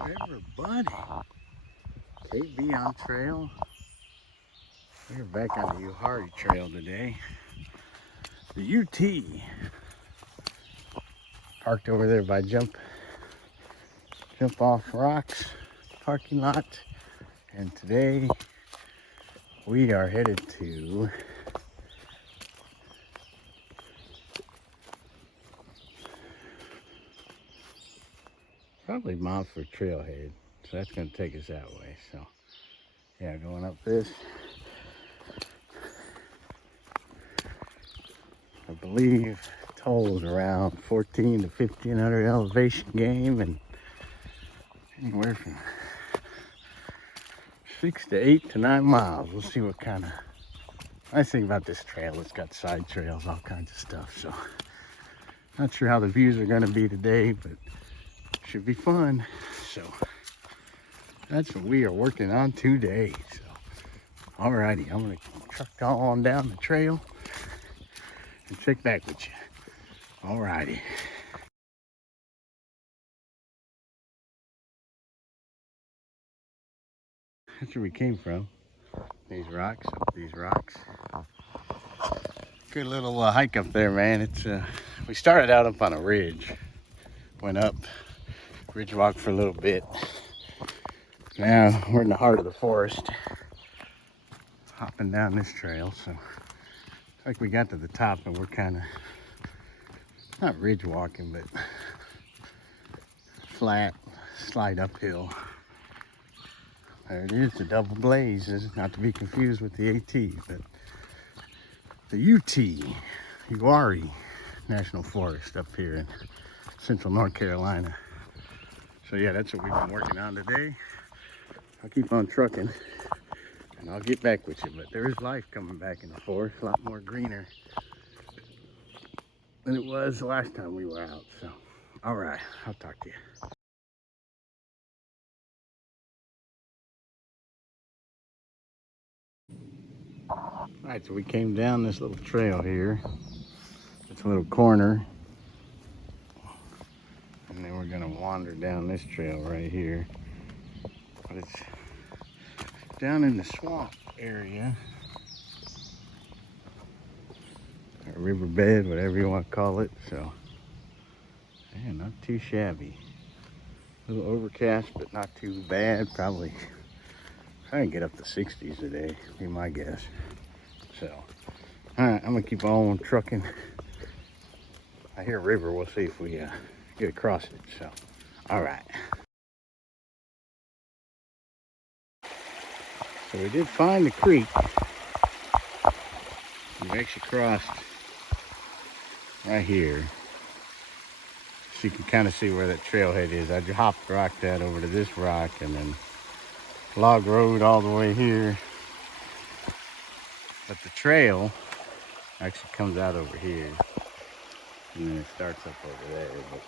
Everybody, KB on trail. We're back on the Uwharrie Trail today. The UT parked over there by jump off rocks parking lot, and today we are headed to probably Montfort Trailhead, so that's going to take us that way. So yeah, going up this, I believe tolls around 14 to 1500 elevation game, and anywhere from 6 to 8 to 9 miles. We'll see what kind of nice thing about this trail. It's got side trails, all kinds of stuff. So not sure how the views are going to be today, but should be fun. So that's what we are working on today. So alrighty, I'm gonna truck on down the trail and check back with you. Alrighty. That's where we came from. These rocks, up these rocks. Good little hike up there, man. It's we started out up on a ridge, went up ridge walk for a little bit. Now we're in the heart of the forest, hopping down this trail. So it's like we got to the top and we're kind of not ridge walking, but flat, slide uphill. There it is, the double blaze, not to be confused with the AT, but the UT, Uwharrie National Forest up here in central North Carolina. So yeah, that's what we've been working on today. I'll keep on trucking and I'll get back with you, but there is life coming back in the forest, a lot more greener than it was the last time we were out. So, all right, I'll talk to you. All right, so we came down this little trail here. It's a little corner. And then we're gonna wander down this trail right here. But it's down in the swamp area. Or riverbed, whatever you want to call it. So, yeah, not too shabby. A little overcast, but not too bad. Probably try and get up to 60s today, be my guess. So, all right, I'm gonna keep on trucking. I hear a river. We'll see if we get across it. So, all right. So we did find the creek. We actually crossed right here. So you can kind of see where that trailhead is. I just hopped rock that over to this rock and then log road all the way here. But the trail actually comes out over here and then it starts up over there. But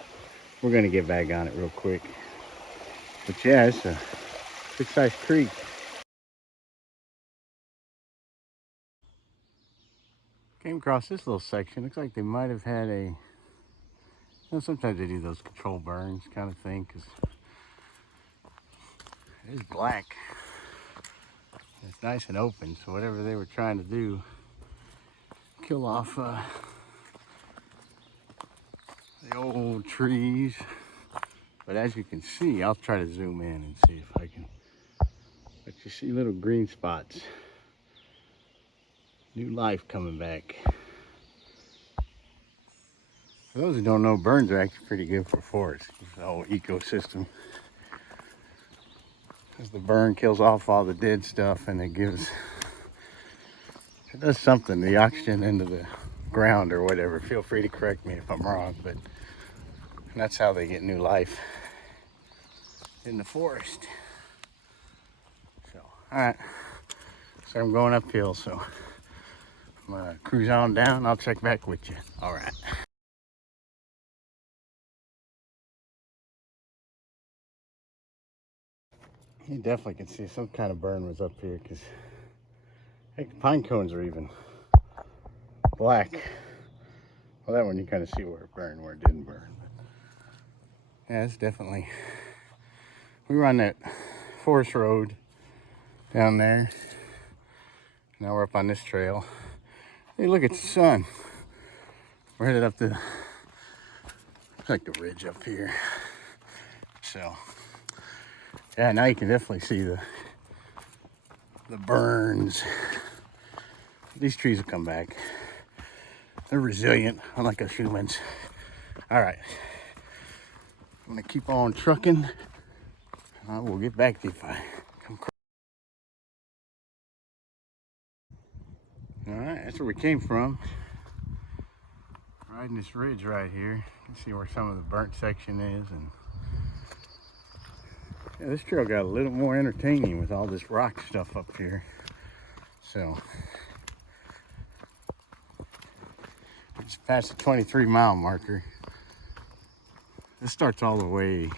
we're gonna get back on it real quick. But yeah, it's a good sized creek. Came across this little section. Looks like they might have had a, you know, sometimes they do those control burns kind of thing, because it is black. It's nice and open, so whatever they were trying to do, kill off the old trees. But as you can see, I'll try to zoom in and see if I can. But you see little green spots. New life coming back. For those who don't know, burns are actually pretty good for forests, the whole ecosystem. Because the burn kills off all the dead stuff and it does something, the oxygen into the ground or whatever. Feel free to correct me if I'm wrong, but that's how they get new life in the forest. So, all right, so I'm going uphill, so I'm gonna cruise on down. I'll check back with you. All right. You definitely can see some kind of burn was up here, because heck, the pine cones are even black. Well, that one you kind of see where it burned, where it didn't burn. But yeah, it's definitely We were on that forest road down there. Now we're up on this trail. Hey, look at the sun. We're headed up the, looks like the ridge up here. So, yeah, now you can definitely see the burns. These trees will come back. They're resilient, unlike us humans. All right, I'm gonna keep on trucking. I will get back to you if I come across. All right, that's where we came from. Riding this ridge right here. You can see where some of the burnt section is, and yeah, this trail got a little more entertaining with all this rock stuff up here. So, it's past the 23-mile marker. This starts all the way.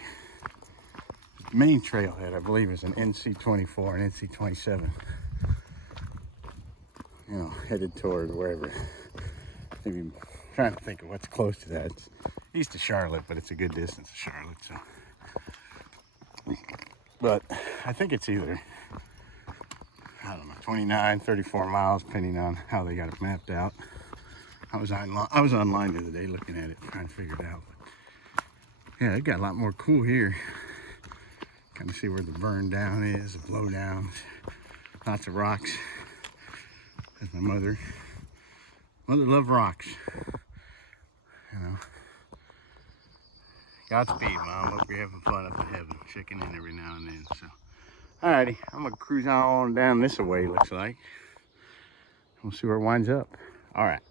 The main trailhead, I believe, is an NC-24 and NC-27. You know, headed toward wherever. Maybe I'm trying to think of what's close to that. It's east of Charlotte, but it's a good distance to Charlotte. So, but I think it's either, I don't know, 29, 34 miles, depending on how they got it mapped out. I was online the other day looking at it, trying to figure it out. But yeah, it got a lot more cool here. Kind of see where the burn down is, the blow downs, lots of rocks. As my mother loved rocks. You know. Godspeed, Mom. Hope you're having fun up in heaven. Checking in every now and then. So, alrighty, I'm gonna cruise on down this way. Looks like. We'll see where it winds up. All right.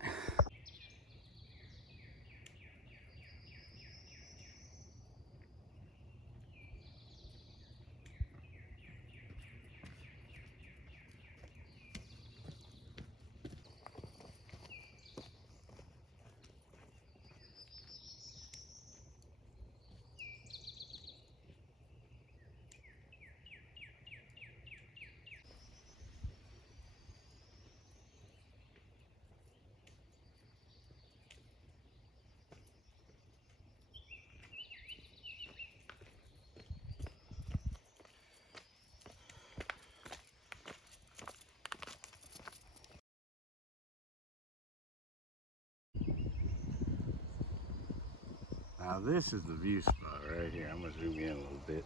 Now this is the view spot right here. I'm gonna zoom in a little bit.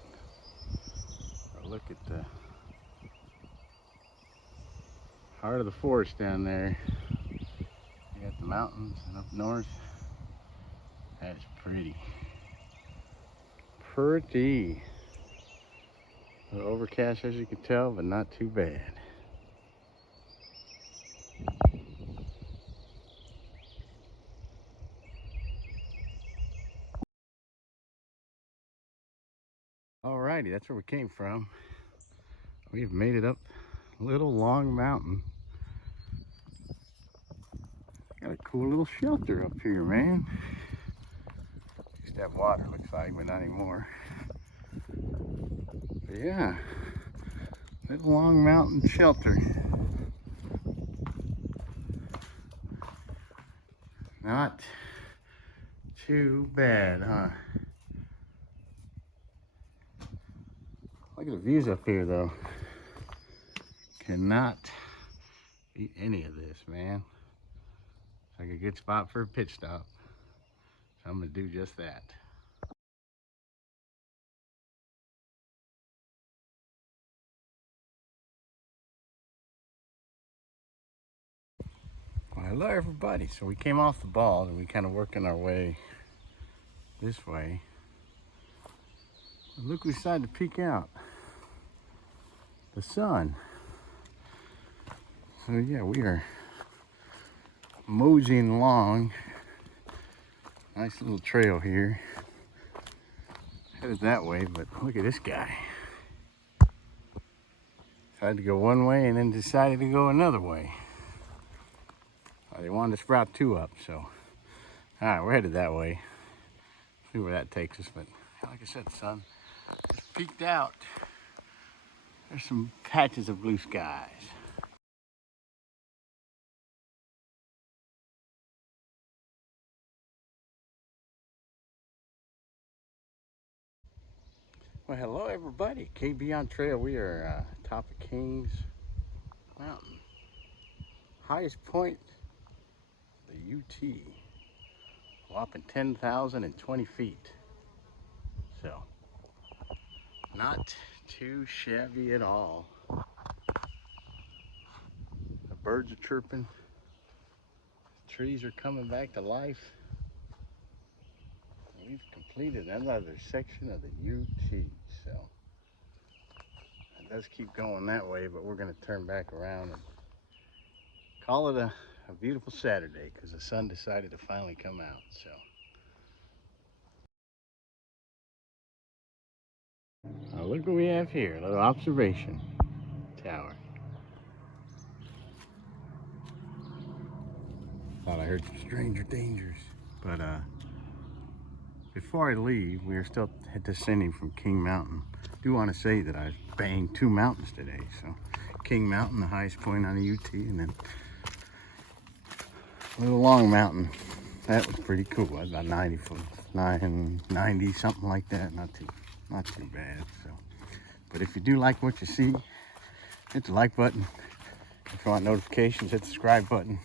Look at the heart of the forest down there. You got the mountains and up north. That's pretty. Pretty. A little overcast as you can tell, but not too bad. Alrighty, that's where we came from. We've made it up Little Long Mountain. Got a cool little shelter up here, man. Used to have water, looks like, but not anymore. But yeah, Little Long Mountain shelter. Not too bad, huh? Look at the views up here, though. Cannot beat any of this, man. It's like a good spot for a pit stop. So I'm gonna do just that. Well, hello everybody. So we came off the ball and we kind of working our way this way. And look, we decided to peek out. The sun. So yeah, we are moseying along. Nice little trail here. Headed that way, but look at this guy. Tried to go one way and then decided to go another way. They wanted to sprout two up, so. All right, we're headed that way. See where that takes us, but like I said, the sun just peeked out. There's some patches of blue skies. Well, hello everybody. KB on trail. We are top of Kings Mountain, highest point, the UT, whopping 10,020 feet. So, not too shabby at all. The birds are chirping. Trees are coming back to life. We've completed another section of the UT. So, it does keep going that way, but we're going to turn back around and call it a beautiful Saturday because the sun decided to finally come out. So. Now look what we have here, a little observation tower. Thought I heard some stranger dangers. But before I leave, we are still descending from King Mountain. I do want to say that I banged two mountains today. So King Mountain, the highest point on the UT, and then Little Long Mountain. That was pretty cool. It was about 90 foot, 90, something like that. Not too bad. So, but if you do like what you see, hit the like button. If you want notifications, hit the subscribe button.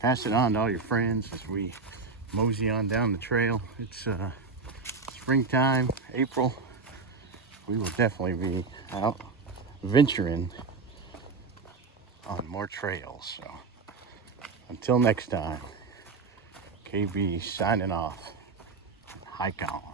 Pass it on to all your friends as we mosey on down the trail. It's springtime, April. We will definitely be out venturing on more trails. So until next time, KB signing off. Hike on.